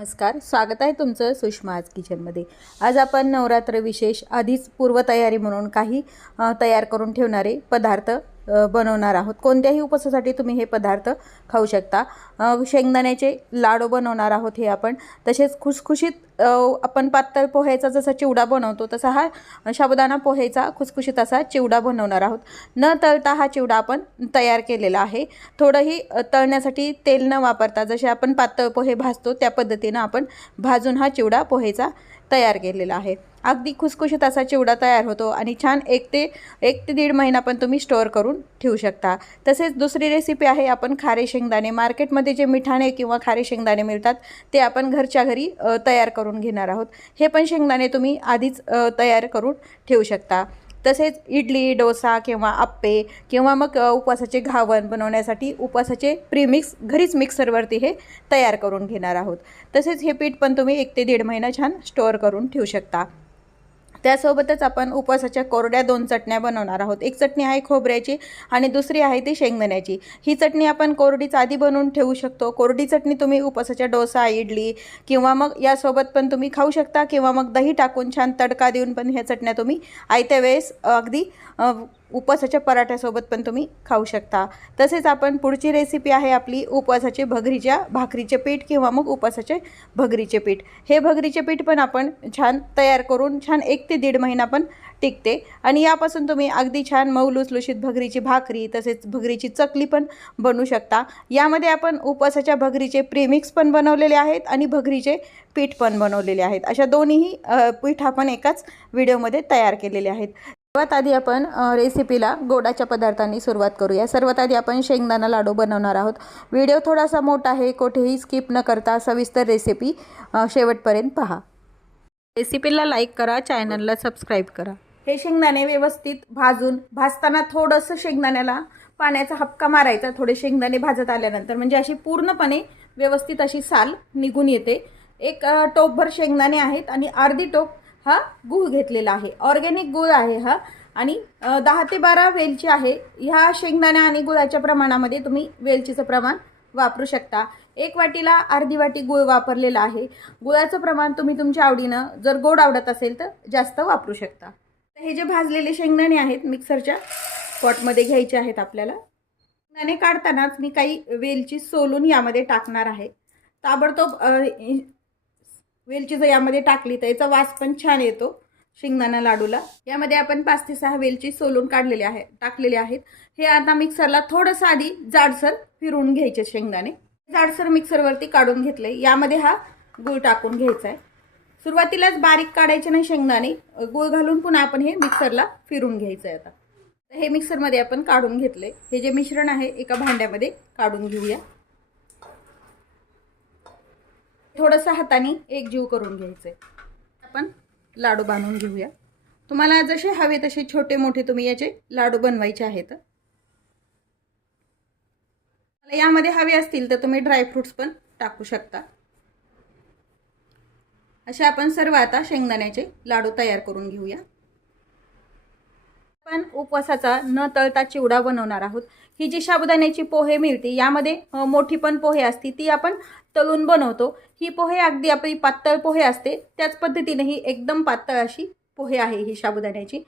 नमस्कार स्वागत आहे तुमचं सुषमा आज किचनमध्ये. आज आपण नवरात्र विशेष आधीच पूर्वतयारी म्हणून काही तयार करून ठेवणारे पदार्थ बनवणार आहोत. कोणत्याही उपवासासाठी तुम्ही हे पदार्थ खाऊ शकता. शेंगदाण्याचे लाडू बनवणार आहोत हे आपण. तसेच खुसखुशीत आपण पातळ पोह्याचा जसा चिवडा बनवतो तसा हा साबुदाणा पोह्याचा खुसखुशीत असा चिवडा बनवणार आहोत. न तळता हा चिवडा आपण तयार केलेला आहे. थोडंही तळण्यासाठी तेल न वापरता जसे आपण पातळ पोहे भाजतो त्या पद्धतीनं आपण भाजून हा चिवडा पोहेचा तयार केलेला आहे. अगदी खुसखुशीत असा चिवडा तयार होतो आणि छान एक ते एक ते दीड महिना पण तुम्ही स्टोअर करून ठेवू शकता. तसेच दुसरी रेसिपी आहे आपण खारे शेंगदाणे. मार्केटमध्ये जे मिठाणे किंवा खारे शेंगदाणे मिळतात ते आपण घरच्या घरी तयार करून घेणार आहोत. हे पण शेंगदाणे तुम्ही आधीच तयार करून ठेवू शकता. तसेच इडली डोसा किंवा आप्पे किंवा मग उपवासाचे घावण बनवण्यासाठी उपवासाचे प्रीमिक्स घरीच मिक्सरवरती हे तयार करून घेणार आहोत. तसेच हे पीठ पण तुम्ही एक ते दीड महिना छान स्टोअर करून ठेवू शकता. त्यासोबतच आपण उपवासाच्या कोरड्या दोन चटण्या बनवणार आहोत. एक चटणी आहे खोबऱ्याची आणि दुसरी आहे ती शेंगदाण्याची. ही चटणी आपण कोरडीच आधी बनवून ठेवू शकतो. कोरडी चटणी तुम्ही उपवासाच्या डोसा इडली किंवा मग यासोबत पण तुम्ही खाऊ शकता किंवा मग दही टाकून छान तडका देऊन पण ह्या चटण्या तुम्ही आयत्या वेळेस अगदी उपवासाच्या पराठ्यासोबत पण तुम्ही खाऊ शकता. तसेच आपण पुढची रेसिपी आहे आपली उपवासाचे भगरीच्या भाकरीचे पीठ किंवा मग उपवासाचे भगरीचे पीठ. हे भगरीचे पीठ पण आपण छान तयार करून छान एक ते दीड महिना पण टिकते. आणि यापासून तुम्ही अगदी छान मऊ लुसलुशीत भगरीची भाकरी तसेच भगरीची चकली पण बनवू शकता. यामध्ये आपण उपवासाच्या भगरीचे प्रेमिक्स पण बनवलेले आहेत आणि भगरीचे पीठ पण बनवलेले आहेत. अशा दोन्हीही पीठ आपण एकाच व्हिडिओमध्ये तयार केलेले आहेत. सर्वात आधी आपण रेसिपीला गोडाच्या पदार्थांनी सुरुवात करूया. सर्वात आधी आपण शेंगदाणा लाडू बनवणार आहोत. व्हिडिओ थोडासा मोठा आहे कुठेही स्किप न करता सविस्तर रेसिपी शेवटपर्यंत पहा. रेसिपीला लाईक करा चॅनलला सबस्क्राईब करा. हे शेंगदाणे व्यवस्थित भाजून भाजताना थोडंसं शेंगदाण्याला पाण्याचा हपका मारायचा. थोडे शेंगदाणे भाजत आल्यानंतर म्हणजे अशी पूर्णपणे व्यवस्थित अशी साल निघून येते. एक टोपभर शेंगदाणे आहेत आणि अर्धी टोप हा गूळ घेतलेला आहे. ऑर्गॅनिक गूळ आहे हा. आणि दहा ते बारा वेलची आहे. ह्या शेंगदाण्या आणि गुळाच्या प्रमाणामध्ये तुम्ही वेलचीचं प्रमाण वापरू शकता. एक वाटीला अर्धी वाटी गूळ वापरलेला आहे. गुळाचं प्रमाण तुम्ही तुमच्या आवडीनं जर गोड आवडत असेल तर जास्त वापरू शकता. तर हे जे भाजलेले शेंगदाणे आहेत मिक्सरच्या पॉटमध्ये घ्यायचे आहेत आपल्याला. शेंगदाणे काढतानाच मी काही वेलची सोलून यामध्ये टाकणार आहे. ताबडतोब वेलची जर यामध्ये टाकली तर याचा वास पण छान येतो शेंगदाणा लाडूला. यामध्ये आपण पाच ते सहा वेलची सोलून काढलेले आहे टाकलेले आहेत. हे आता मिक्सरला थोडंसं आधी जाडसर फिरवून घ्यायचे शेंगदाणे. जाडसर मिक्सरवरती काढून घेतले यामध्ये हा गूळ टाकून घ्यायचा आहे सुरुवातीलाच बारीक काढायचे नाही शेंगदाणे. गूळ घालून पुन्हा आपण हे मिक्सरला फिरून घ्यायचं आहे आता. तर हे मिक्सरमध्ये आपण काढून घेतले हे जे मिश्रण आहे एका भांड्यामध्ये काढून घेऊया. थोडंसं हाताने एकजीव करून घ्यायचे. आपण लाडू बांधून घेऊया. तुम्हाला जसे हवे तसे छोटे मोठे तुम्ही याचे लाडू बनवायचे आहेत. यामध्ये हवे असतील तर तुम्ही ड्रायफ्रुट्स पण टाकू शकता. असे आपण सर्व आता शेंगदाण्याचे लाडू तयार करून घेऊया. आपण उपवासाचा न तळता चिवडा बनवणार आहोत. ही जी साबुदाण्याची पोहे मिळते यामध्ये मोठी पण पोहे असते ती आपण तळून बनवतो. ही पोहे अगदी आपली पातळ पोहे असते. त्याच पद्धतीने ही एकदम पातळ अशी पोहे आहे ही साबुदाण्याची.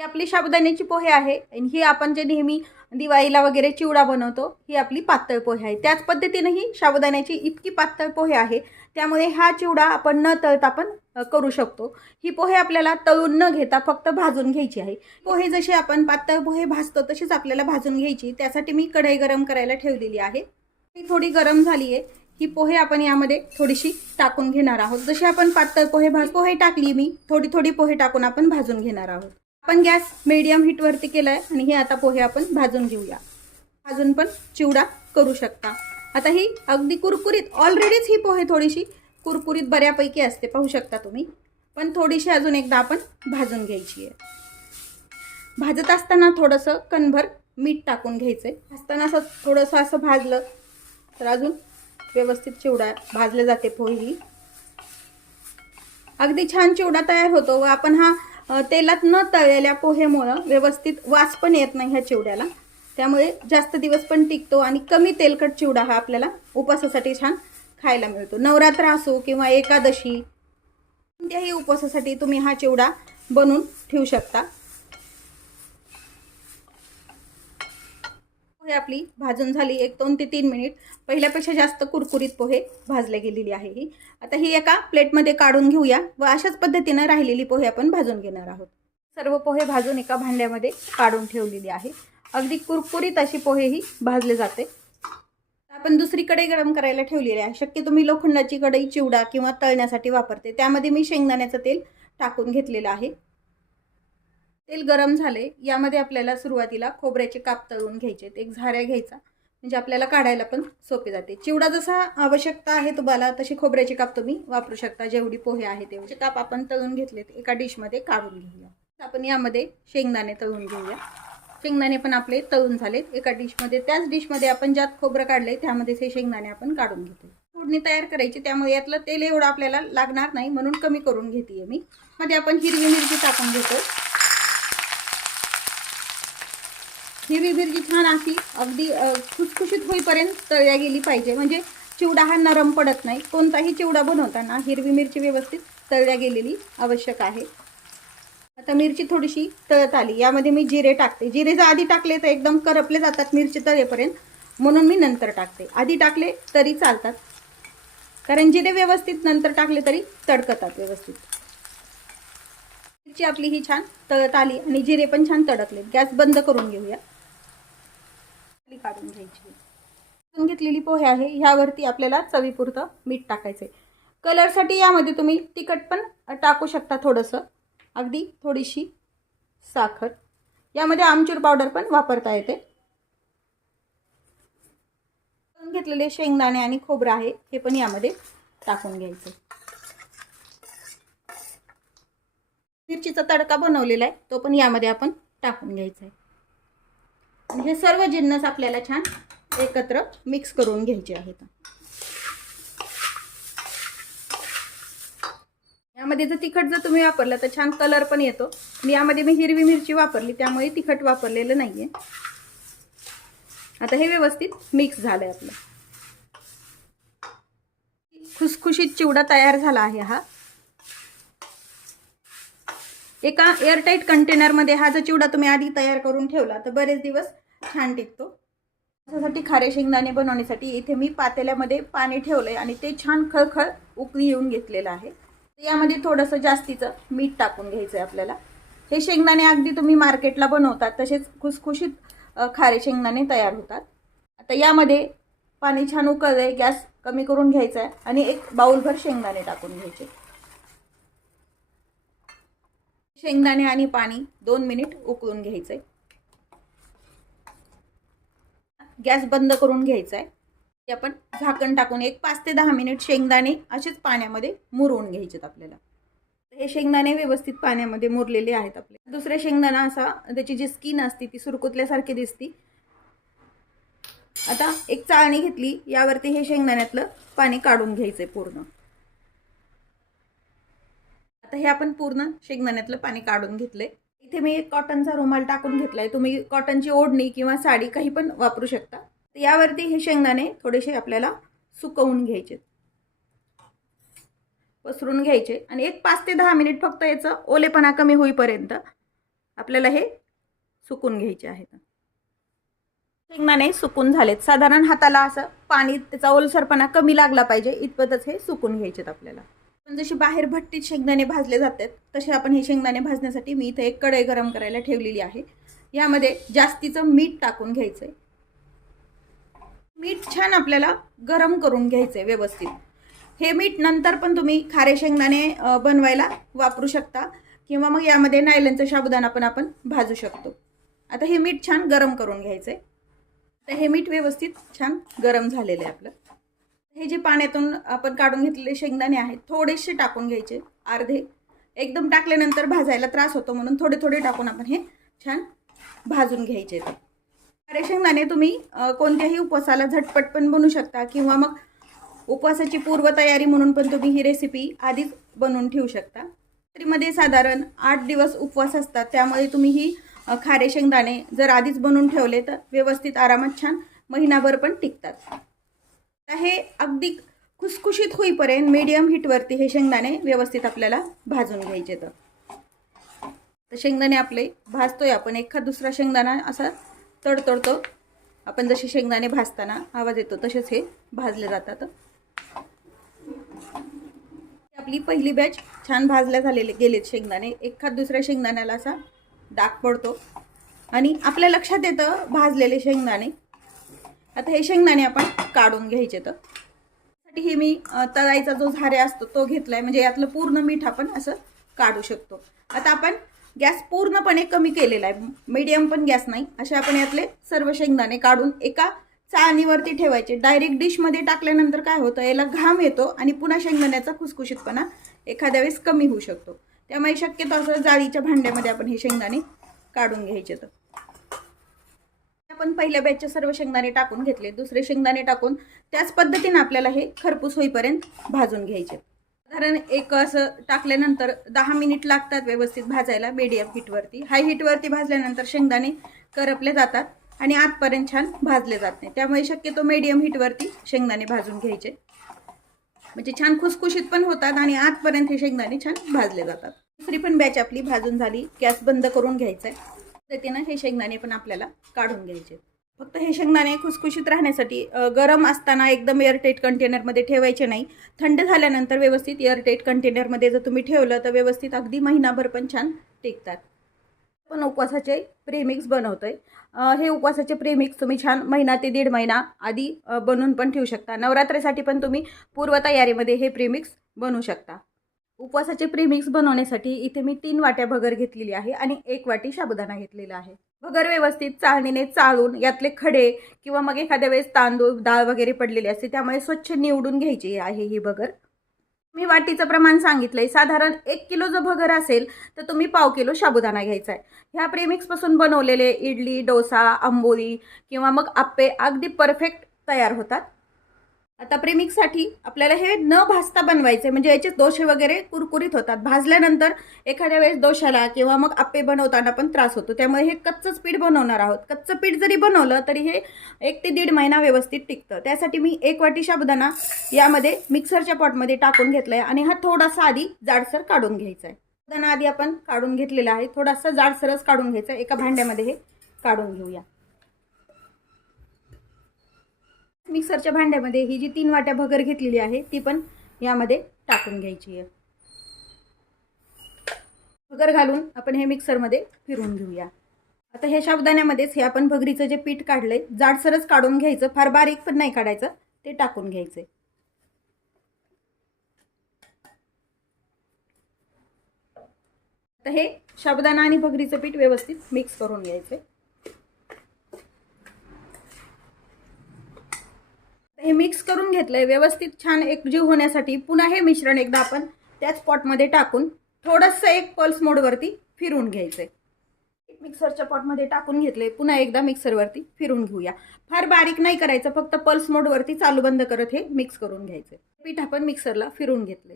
ही आपली साबुदाण्याची पोहे आहे. आणि ही आपण जे नेहमी दिवाळीला वगैरे चिवडा बनवतो ही आपली पातळ पोहे आहे. त्याच पद्धतीने ही साबुदाण्याची इतकी पातळ पोहे आहे. त्यामुळे हा चिवडा आपण न तळता पण करू शकतो. ही पोहे आपल्याला तळून न घेता फक्त भाजून घ्यायची आहे. पोहे जसे आपण पातळ पोहे भाजतो तशीच आपल्याला भाजून घ्यायची. त्यासाठी मी कढई गरम करायला ठेवलेली आहे. ती थोडी गरम झाली आहे. ही पोहे आपण यामध्ये थोडीशी टाकून घेणार आहोत. जशी आपण पातळ पोहे भाज पोहे टाकली मी थोडी थोडी पोहे टाकून आपण भाजून घेणार आहोत. पण गॅस मिडियम हीटवरती केला आहे आणि हे आता पोहे आपण भाजून घेऊया. भाजून पण चिवडा करू शकता. आता ही अगदी कुरकुरीत ऑलरेडीच ही पोहे थोडीशी कुरकुरीत बऱ्यापैकी असते पाहू शकता तुम्ही. पण थोडीशी अजून एकदा आपण भाजून घ्यायची आहे. भाजत असताना थोडंसं कणभर मीठ टाकून घ्यायचं आहे भाजताना असं थोडंसं असं भाजलं तर अजून व्यवस्थित चिवडा भाजले जाते पोहे ही. अगदी छान चिवडा तयार होतो व आपण हा तेलात न तळलेल्या पोहेमुळं व्यवस्थित वास पण येत नाही ह्या चिवड्याला. त्यामुळे जास्त दिवस पण टिकतो आणि कमी तेलकट चिवडा हा आपल्याला उपवासासाठी छान खायला मिळतो. नवरात्र असो किंवा एकादशी कोणत्याही उपवासासाठी तुम्ही हा चिवडा बनवून ठेवू शकता. पोहे आपली. भाजून झाली एक दोन ते तीन मिनिट. पहिल्यापेक्षा जास्त कुरकुरीत पोहे भाजले गेलेली आहे ही. आता ही एका प्लेटमध्ये काढून घेऊया व अशाच पद्धतीनं राहिलेली पोहे आपण भाजून घेणार आहोत. सर्व पोहे भाजून एका भांड्यामध्ये काढून ठेवलेली आहे. अगदी कुरकुरीत अशी पोहे ही भाजले जाते. आपण दुसरीकडे गरम करायला ठेवलेली आहे. शक्य तुम्ही लोखंडाची कढई चिवडा किंवा तळण्यासाठी वापरते. त्यामध्ये मी शेंगदाण्याचं तेल टाकून घेतलेलं आहे. तेल गरम झाले यामध्ये आपल्याला सुरुवातीला खोबऱ्याचे काप तळून घ्यायचे एक झाऱ्या घ्यायचा म्हणजे आपल्याला काढायला पण सोपे जाते. चिवडा जसा आवश्यकता आहे तुम्हाला तशी खोबऱ्याचे काप तुम्ही वापरू शकता. जेवढी पोहे आहे तेवढे. काप आपण तळून घेतलेत एका डिशमध्ये काढून घेऊया. आपण यामध्ये शेंगदाणे तळून घेऊया. शेंगदाणे पण आपले तळून झालेत एका डिशमध्ये. त्याच डिशमध्ये आपण ज्यात खोबरं काढले त्यामध्ये हे शेंगदाणे आपण काढून घेतो फोडणी तयार करायची त्यामुळे यातलं तेल एवढं आपल्याला लागणार नाही म्हणून कमी करून घेते मी. मध्ये आपण हिरवी मिरची टाकून घेतो हिरवी मिरची छान अशी अगदी खुसखुशीत होईपर्यंत तळल्या गेली पाहिजे. म्हणजे चिवडा हा नरम पडत नाही. कोणताही चिवडा बनवताना हिरवी मिरची व्यवस्थित तळल्या गेलेली आवश्यक आहे. आता मिरची थोडीशी तळत आली. यामध्ये मी जिरे टाकते. जिरे जर आधी टाकले तर एकदम करपले जातात मिरची तळेपर्यंत. म्हणून मी नंतर टाकते. आधी टाकले तरी चालतात. कारण जिरे व्यवस्थित नंतर टाकले तरी तडकतात व्यवस्थित. मिरची आपली ही छान तळत आली आणि जिरे पण छान तडकले गॅस बंद करून घेऊया. काढून घ्यायची. घेतलेली पोहे आहे ह्यावरती आपल्याला चवीपुरतं मीठ टाकायचं आहे कलरसाठी यामध्ये तुम्ही तिखट पण टाकू शकता थोडंसं. अगदी थोडीशी साखर. यामध्ये आमचूर पावडर पण वापरता येते. घेतलेले शेंगदाणे आणि खोबरं आहे हे पण यामध्ये टाकून घ्यायचं मिरचीचा तडका बनवलेला आहे तो पण यामध्ये आपण टाकून घ्यायचा आहे आणि हे सर्व जिन्नस आपल्याला छान एकत्र मिक्स करून घ्यायचे आहेत. यामध्ये जर तिखट जर तुम्ही वापरलं तर छान कलर पण येतो. आणि यामध्ये मी हिरवी मिरची वापरली त्यामुळे तिखट वापरलेलं नाहीये. आता हे व्यवस्थित मिक्स झालंय आपलं. खुसखुशीत चिवडा तयार झाला आहे हा. एका एअरटाईट कंटेनरमध्ये हा जर चिवडा तुम्ही आधी तयार करून ठेवला तर बरेच दिवस छान टिकतो. त्यासाठी खारे शेंगदाणे बनवण्यासाठी इथे मी पातेल्यामध्ये पाणी ठेवलं आहे आणि ते छान खळखळ उकळी येऊन घेतलेलं आहे. यामध्ये थोडंसं जास्तीचं मीठ टाकून घ्यायचं आहे आपल्याला. हे शेंगदाणे अगदी तुम्ही मार्केटला बनवतात तसेच खुसखुशीत खारे शेंगदाणे तयार होतात. आता यामध्ये पाणी छान उकळलं गॅस कमी करून घ्यायचा आहे आणि एक बाऊलभर शेंगदाणे टाकून घ्यायचे. शेंगदाणे आणि पाणी दोन मिनिट उकळून घ्यायचंय. गॅस बंद करून घ्यायचा आहे ते आपण झाकण टाकून एक पाच ते दहा मिनिट शेंगदाणे असेच पाण्यामध्ये मुरवून घ्यायचेत आपल्याला. हे शेंगदाणे व्यवस्थित पाण्यामध्ये मुरलेले आहेत आपले. दुसरे शेंगदाणा असा त्याची जी स्किन असते ती सुरकुतल्यासारखी दिसती. आता एक चाळणी घेतली यावरती हे शेंगदाण्यातलं पाणी काढून घ्यायचंय पूर्ण. आता हे आपण पूर्ण शेंगदाण्यातलं पाणी काढून घेतलंय. इथे मी एक कॉटनचा रुमाल टाकून घेतलाय. तुम्ही कॉटनची ओढणी किंवा साडी काही पण वापरू शकता. तर यावरती हे शेंगदाणे थोडेसे आपल्याला सुकवून घ्यायचे. पसरून घ्यायचे. आणि एक पाच ते दहा मिनिट फक्त याचं ओलेपणा कमी होईपर्यंत आपल्याला हे सुकून घ्यायचे आहेत शेंगदाणे सुकून झालेत. साधारण हाताला असं पाणी त्याचा ओलसरपणा कमी लागला पाहिजे. इतपतच हे सुकून घ्यायचेत आपल्याला. पण जशी बाहेर भट्टीत शेंगदाणे भाजले जातात तसे आपण हे शेंगदाणे भाजण्यासाठी मी इथे एक कढई गरम करायला ठेवलेली आहे. यामध्ये जास्तीचं मीठ टाकून घ्यायचंय. मीठ छान आपल्याला गरम करून घ्यायचंय व्यवस्थित. हे मीठ नंतर पण तुम्ही खारे शेंगदाणे बनवायला वापरू शकता किंवा मग यामध्ये नायलनचं साबुदाणा पण आपण भाजू शकतो. आता हे मीठ छान गरम करून घ्यायचंय. तर हे मीठ व्यवस्थित छान गरम झालेलं आहे आपलं. हे जे पाण्यातून आपण काढून घेतलेले शेंगदाणे आहेत थोडेसे टाकून घ्यायचे अर्धे. एकदम टाकल्यानंतर भाजायला त्रास होतो म्हणून थोडे थोडे टाकून आपण हे छान भाजून घ्यायचे. अरे शेंगदाणे तुम्ही कोणत्याही उपवासाला झटपट पण बनवू शकता किंवा मग उपवासाची पूर्वतयारी म्हणून पण तुम्ही ही रेसिपी आधीच बनवून ठेवू शकता. तरीमध्ये साधारण आठ दिवस उपवास असतात त्यामुळे तुम्ही ही खारे शेंगदाणे जर आधीच बनवून ठेवले तर व्यवस्थित आरामात छान महिनाभर पण टिकतात. तर हे अगदी खुसखुशीत होईपर्यंत मीडियम हीटवरती हे शेंगदाणे व्यवस्थित आपल्याला भाजून घ्यायचे तर तर शेंगदाणे आपले भाजतोय आपण. एखाद दुसरा शेंगदाणा असा तडतडतो. आपण जसे शेंगदाणे भाजताना आवाज येतो तसेच हे भाजले जातात. आपली पहिली बॅच छान भाजल्या झालेले गेलेत शेंगदाणे. एखाद दुसऱ्या शेंगदाण्याला असा डाग पडतो. आणि आपल्या लक्षात येतं भाजलेले शेंगदाणे. आता हे शेंगदाणे आपण काढून घ्यायचे तर. हे मी तळायचा जो झारे असतो तो घेतलाय. म्हणजे यातलं पूर्ण मीठ आपण असं काढू शकतो. आता आपण गॅस पूर्णपणे कमी केलेला आहे. मीडियम पण गॅस नाही. असे आपण यातले सर्व शेंगदाणे काढून एका चाळणीवरती ठेवायचे. डायरेक्ट डिशमध्ये टाकल्यानंतर काय होतं याला घाम येतो आणि पुन्हा शेंगदाण्याचा खुसखुशीतपणा एखाद्या वेळेस कमी होऊ शकतो. त्यामुळे शक्यतो असं जाळीच्या भांड्यामध्ये आपण हे शेंगदाणे काढून घ्यायचे तर. आपण पहिल्या बॅचचे सर्व शेंगदाणे टाकून घेतले. दुसरे शेंगदाणे टाकून त्याच पद्धतीने आपल्याला हे खरपूस होईपर्यंत भाजून घ्यायचे. साधारण एक असं टाकल्यानंतर दहा मिनिट लागतात व्यवस्थित भाजायला मीडियम हीटवरती हाय हीटवरती भाजल्यानंतर शेंगदाणे करपले जातात आणि आतपर्यंत छान भाजले जात नाही. त्यामुळे शक्यतो मीडियम हीटवरती शेंगदाणे भाजून घ्यायचे. म्हणजे छान खुसखुशीत पण होतात आणि आतपर्यंत हे शेंगदाणे छान भाजले जातात. दुसरी पण बॅच आपली भाजून झाली. गॅस बंद करून घ्यायचा आहे पद्धतीनं हे शेंगदाणे पण आपल्याला काढून घ्यायचे. फक्त हे शेंगदाणे खुसखुशीत राहण्यासाठी गरम असताना एकदम एअरटाईट कंटेनरमध्ये ठेवायचे नाही. थंड झाल्यानंतर व्यवस्थित एअरटाईट कंटेनरमध्ये जर तुम्ही ठेवलं तर व्यवस्थित अगदी महिनाभर पण छान टिकतात. पण उपवासाचे प्रेमिक्स बनवतो आहे हे उपवासाचे प्रेमिक्स तुम्ही छान महिना ते दीड महिना आधी बनवून पण ठेवू शकता. नवरात्रीसाठी पण तुम्ही पूर्वतयारीमध्ये हे प्रेमिक्स बनवू शकता. उपवासाचे प्रीमिक्स बनवण्यासाठी इथे मी तीन वाट्या भगर घेतलेली आहे आणि एक वाटी साबुदाणा घेतलेला आहे. भगर व्यवस्थित चाळणीने चाळून यातले खडे किंवा मग एखाद्या वेळेस तांदूळ डाळ वगैरे पडलेली असते त्यामुळे स्वच्छ निवडून घ्यायची आहे ही भगर. मी वाटीचं प्रमाण सांगितलंय. साधारण एक किलो जर भगर असेल तर तुम्ही पाव किलो साबुदाणा घ्यायचा आहे. ह्या प्रेमिक्सपासून बनवलेले इडली डोसा आंबोळी किंवा मग आप्पे अगदी परफेक्ट तयार होतात. आता प्रेमिकसाठी आपल्याला हे न भाजता बनवायचे म्हणजे याचे दोषे वगैरे कुरकुरीत होतात. भाजल्यानंतर एखाद्या वेळेस दोशाला किंवा मग आप्पे बनवताना पण त्रास होतो. त्यामुळे हे कच्चंच पीठ बनवणार आहोत. कच्चं पीठ जरी बनवलं तरी हे एक ते दीड महिना व्यवस्थित टिकतं. त्यासाठी मी एक वाटी साबुदाणा यामध्ये मिक्सरच्या पॉटमध्ये टाकून घेतलं आहे आणि हा थोडासा आधी जाडसर काढून घ्यायचा आहे साबुदाणा आधी आपण काढून घेतलेला आहे. थोडासा जाडसरच काढून घ्यायचा आहे एका भांड्यामध्ये हे काढून घेऊया. मिक्सरच्या भांड्यामध्ये ही जी तीन वाट्या भगर घेतलेली आहे ती पण यामध्ये टाकून घ्यायची आहे. भगर घालून आपण हे मिक्सरमध्ये फिरून घेऊया. आता ह्या शाबदाण्यामध्येच हे आपण भगरीचं जे पीठ काढलंय जाडसरच काढून घ्यायचं फार बारीक पण नाही काढायचं ते टाकून घ्यायचे. आता हे साबुदाणा आणि भगरीचं पीठ व्यवस्थित मिक्स करून घ्यायचे. हे मिक्स करून घेतलंय. व्यवस्थित छान एकजीव होण्यासाठी पुन्हा हे मिश्रण एकदा आपण त्याच पॉटमध्ये टाकून थोडंसं एक पल्स मोडवरती फिरवून घ्यायचंय. मिक्सरच्या पॉटमध्ये टाकून घेतले पुन्हा एकदा मिक्सरवरती फिरून घेऊया. फार बारीक नाही करायचं. फक्त पल्स मोडवरती चालू बंद करत हे मिक्स करून घ्यायचं पीठ आपण मिक्सरला फिरून घेतले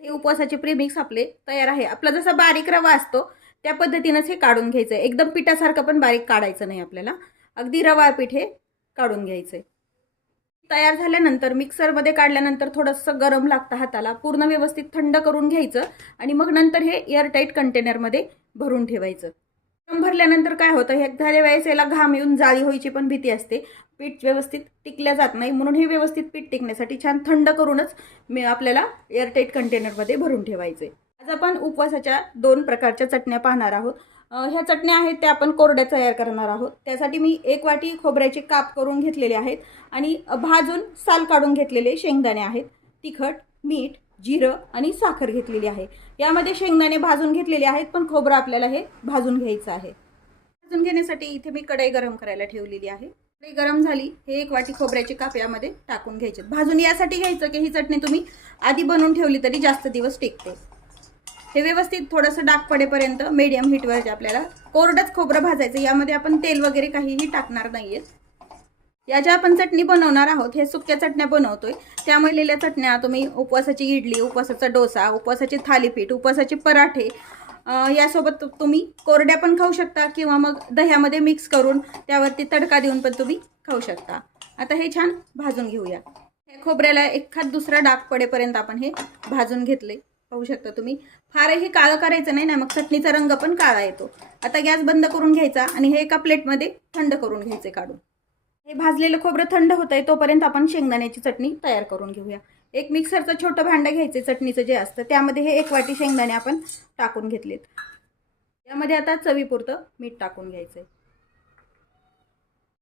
हे उपवासाचे प्रीमिक्स आपले तयार आहे. आपला जसा बारीक रवा असतो त्या पद्धतीनंच हे काढून घ्यायचं एकदम पिठासारखं पण बारीक काढायचं नाही आपल्याला. अगदी रवा पीठ हे काढून घ्यायचंय. तयार झाल्यानंतर मिक्सरमध्ये काढल्यानंतर थोडंसं गरम लागतं हाताला. पूर्ण व्यवस्थित थंड करून घ्यायचं आणि मग नंतर हे एअरटाईट कंटेनरमध्ये भरून ठेवायचं. गरम भरल्यानंतर काय होतं हे झाल्या वेळेस याला घाम येऊन जाळी व्हायची पण भीती असते. पीठ व्यवस्थित टिकल्या जात नाही म्हणून हे व्यवस्थित पीठ टिकण्यासाठी छान थंड करूनच मी आपल्याला एअरटाईट कंटेनरमध्ये भरून ठेवायचे आज आपण उपवासाच्या दोन प्रकारच्या चटण्या पाहणार आहोत. ह्या चटण्या आहेत त्या आपण कोरड्या तयार करणार आहोत. त्यासाठी मी एक वाटी खोबऱ्याचे काप करून घेतलेले आहेत आणि भाजून साल काढून घेतलेले शेंगदाणे आहेत. तिखट मीठ जिरं आणि साखर घेतलेली आहे. यामध्ये शेंगदाणे भाजून घेतलेले आहेत पण खोबरं आपल्याला हे भाजून घ्यायचं आहे. भाजून घेण्यासाठी इथे मी कढई गरम करायला ठेवलेली आहे. कढई गरम झाली हे एक वाटी खोबऱ्याचे काप यामध्ये टाकून घ्यायचे. भाजून यासाठी घ्यायचं की ही चटणी तुम्ही आधी बनवून ठेवली तरी जास्त दिवस टिकते. हे व्यवस्थित थोडंसं डाग पडेपर्यंत मीडियम हीटवर आपल्याला कोरडंच खोबरं भाजायचं. यामध्ये आपण तेल वगैरे काहीही टाकणार नाही या ज्या आपण चटणी बनवणार आहोत हे सुक्या चटण्या बनवतोय. त्या लिहिल्या चटण्या तुम्ही उपवासाची इडली उपवासाचा डोसा उपवासाचे थालीपीठ उपवासाचे पराठे यासोबत तुम्ही कोरड्या पण खाऊ शकता किंवा मग दह्यामध्ये मिक्स करून त्यावरती तडका देऊन पण तुम्ही खाऊ शकता. आता हे छान भाजून घेऊया. खोबऱ्याला एखाद दुसरा डाग पडेपर्यंत आपण हे भाजून घेतले पाहू शकता तुम्ही. फारही काळं करायचं नाही ना मग चटणीचा रंग पण काळा येतो. आता गॅस बंद करून घ्यायचा आणि हे एका प्लेटमध्ये थंड करून घ्यायचे काढून. हे भाजलेलं खोबरं थंड होत आहे तोपर्यंत आपण शेंगदाण्याची चटणी तयार करून घेऊया. एक मिक्सरचं छोटं भांडं घ्यायचं चटणीचं जे असतं त्यामध्ये हे एक वाटी शेंगदाणे आपण टाकून घेतलेत. यामध्ये आता चवीपुरतं मीठ टाकून घ्यायचं आहे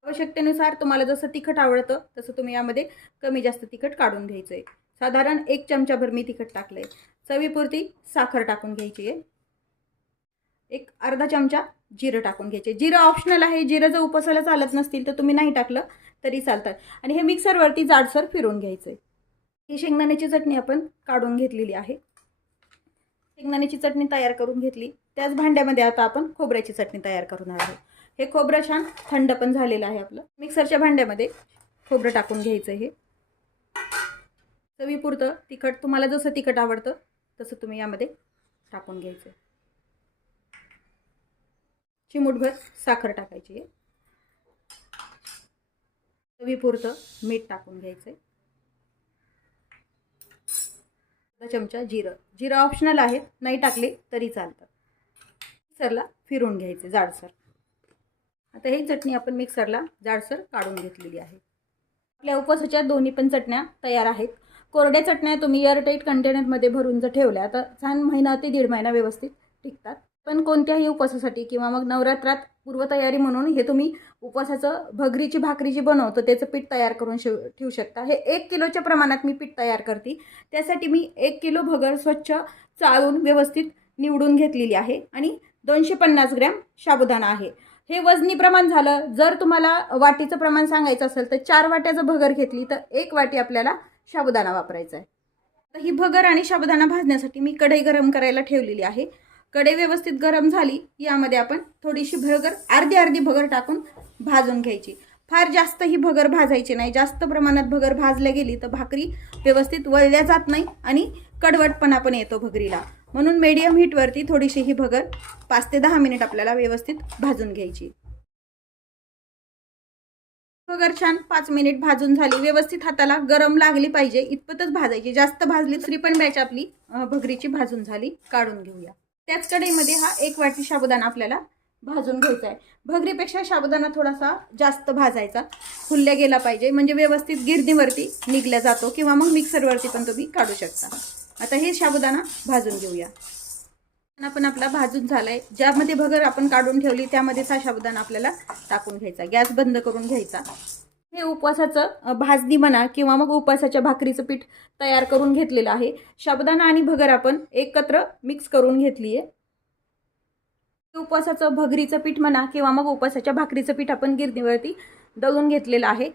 आवश्यकतेनुसार तुम्हाला जसं तिखट आवडतं तसं तुम्ही यामध्ये कमी जास्त तिखट काढून घ्यायचं आहे साधारण एक चमचाभर मी तिखट टाकलं आहे चवीपुरती साखर टाकून घ्यायची आहे. एक अर्धा चमचा जिरं टाकून घ्यायचे. जिरं ऑप्शनल आहे. जिरं जर उपसायला चालत नसतील तर तुम्ही नाही टाकलं तरी चालतात. आणि हे मिक्सरवरती जाडसर फिरून घ्यायचं. आहे ही शेंगदाण्याची चटणी आपण काढून घेतलेली आहे. शेंगदाण्याची चटणी तयार करून घेतली. त्याच भांड्यामध्ये आता आपण खोबऱ्याची चटणी तयार करणार आहोत. हे खोबरं छान थंड पण झालेलं आहे आपलं. मिक्सरच्या भांड्यामध्ये खोबरं टाकून घ्यायचं हे चवीपुरतं तिखट. तुम्हाला जसं तिखट आवडतं तसं तुम्ही यामध्ये टाकून घ्यायचं चिमूटभर साखर टाकायची आहे. चवीपुरतं मीठ टाकून घ्यायचं आहे. चमचा जिरं. जिरं ऑप्शनल आहेत. नाही टाकले तरी चालतं. मिक्सरला फिरून घ्यायचे जाडसर. आता ही चटणी आपण मिक्सरला जाडसर काढून घेतलेली आहे. आपल्या उपवासाच्या दोन्ही पण चटण्या तयार आहेत. कोरड्या चटण्या तुम्ही एअरटाईट कंटेनरमध्ये भरून जर ठेवल्या तर छान महिना ते दीड महिना व्यवस्थित टिकतात. पण कोणत्याही उपवासासाठी किंवा मग नवरात्रात पूर्वतयारी म्हणून हे तुम्ही उपवासाचं भगरीची भाकरी जी बनवतो त्याचं पीठ तयार करून शिव ठेवू शकता. हे एक किलोच्या प्रमाणात मी पीठ तयार करते. त्यासाठी मी एक किलो भगर स्वच्छ चाळून व्यवस्थित निवडून घेतलेली आहे आणि दोनशे पन्नास ग्रॅम साबुदाणा आहे. हे वजनी प्रमाण झालं जर तुम्हाला वाटीचं प्रमाण सांगायचं असेल तर चार वाट्याचं भगर घेतली तर एक वाटी आपल्याला साबुदाणा वापरायचा आहे. तर ही भगर आणि साबुदाणा भाजण्यासाठी मी कढई गरम करायला ठेवलेली आहे. कढई व्यवस्थित गरम झाली यामध्ये आपण थोडीशी भगर अर्धी अर्धी भगर टाकून भाजून घ्यायची. फार जास्त ही भगर भाजायची नाही. जास्त प्रमाणात भगर भाजल्या गेली तर भाकरी व्यवस्थित वळल्या जात नाही आणि कडवटपणा पण येतो भगरीला. म्हणून मीडियम हीटवरती थोडीशी ही भगर पाच ते दहा मिनिट आपल्याला व्यवस्थित भाजून घ्यायची. भगर छान पाच मिनिट भाजून झाली. व्यवस्थित हाताला गरम लागली पाहिजे. इतपतच भाजायची. जास्त भाजली तरी पण बॅच आपली भगरीची भाजून झाली. काढून घेऊया. त्याच कढईमध्ये हा एक वाटी साबुदाणा आपल्याला भाजून घ्यायचा आहे. भगरीपेक्षा साबुदाणा थोडासा जास्त भाजायचा. फुलल्या गेला पाहिजे. म्हणजे व्यवस्थित गिरणीवरती निघला जातो किंवा मग मिक्सरवरती पण तुम्ही काढू शकता. आता हे साबुदाणा भाजून घेऊया. पण आपला भाजून झालाय. ज्यामध्ये भगर आपण काढून ठेवली त्यामध्ये हा साबुदाणा आपल्याला टाकून घ्यायचा. गॅस बंद करून घ्यायचा. हे उपवासाचं भाजणी म्हणा किंवा मग उपवासाच्या भाकरीचं पीठ तयार करून घेतलेलं आहे. साबुदाणा आणि भगर आपण एकत्र मिक्स करून घेतली आहे उपवासाचं भगरीचं पीठ म्हणा किंवा मग उपवासाच्या भाकरीचं पीठ आपण गिरणीवरती दळून घेतलेलं आहे.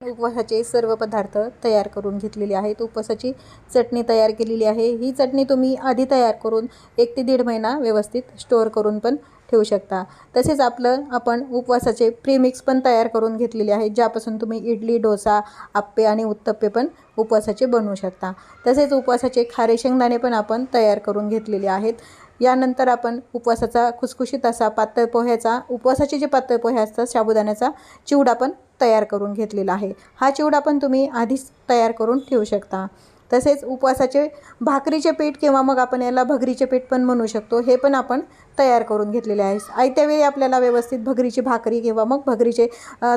उपवासाचे सर्व पदार्थ तयार करून घेतलेले आहेत. उपवासाची चटणी तयार केलेली आहे. ही चटणी तुम्ही आधी तयार करून एक ते दीड महिना व्यवस्थित स्टोअर करून पण ठेवू शकता. तसेच आपलं आपण उपवासाचे प्रीमिक्स पण तयार करून घेतलेले आहेत ज्यापासून तुम्ही इडली डोसा आप्पे आणि उत्तप्पे पण उपवासाचे बनवू शकता. तसेच उपवासाचे खारे शेंगदाणे पण आपण तयार करून घेतलेले आहेत. यानंतर आपण उपवासाचा खुसखुशीत असा पातळ पोह्याचा उपवासाचे जे पातळ पोहे असतात साबुदाण्याचा चिवडा पण तयार करून घेतलेला आहे. हा चिवडा पण तुम्ही आधीच तयार करून ठेवू शकता. तसेच उपवासाचे भाकरीचे पीठ किंवा मग आपण याला भगरीचे पीठ पण म्हणू शकतो हे पण आपण तयार करून घेतलेले आहे. आयत्यावेळी आपल्याला व्यवस्थित भगरीची भाकरी किंवा मग भगरीचे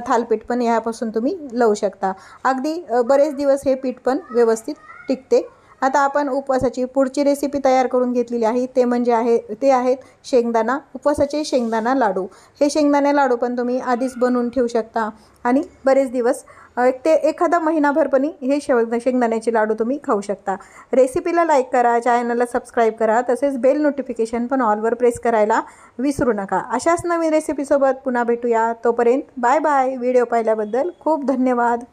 थालपीठ पण ह्यापासून तुम्ही लावू शकता. अगदी बरेच दिवस हे पीठ पण व्यवस्थित टिकते. आता आपण उपवासाची पुढची रेसिपी तयार करून घेतलेली आहे. ते म्हणजे आहे ते आहेत शेंगदाणा उपवासाचे शेंगदाणा लाडू. हे शेंगदाणे लाडू पण तुम्ही आधीच बनवून ठेवू शकता. आणि बरेच दिवस एक ते एखादा महिनाभरपणी हे शेव शेंगदाण्याचे लाडू तुम्ही खाऊ शकता. रेसिपीला लाईक करा चॅनलला सबस्क्राईब करा तसेच बेल नोटिफिकेशन पण ऑलवर प्रेस करायला विसरू नका. अशाच नवीन रेसिपीसोबत पुन्हा भेटूया. तोपर्यंत बाय बाय व्हिडिओ पाहिल्याबद्दल खूप धन्यवाद.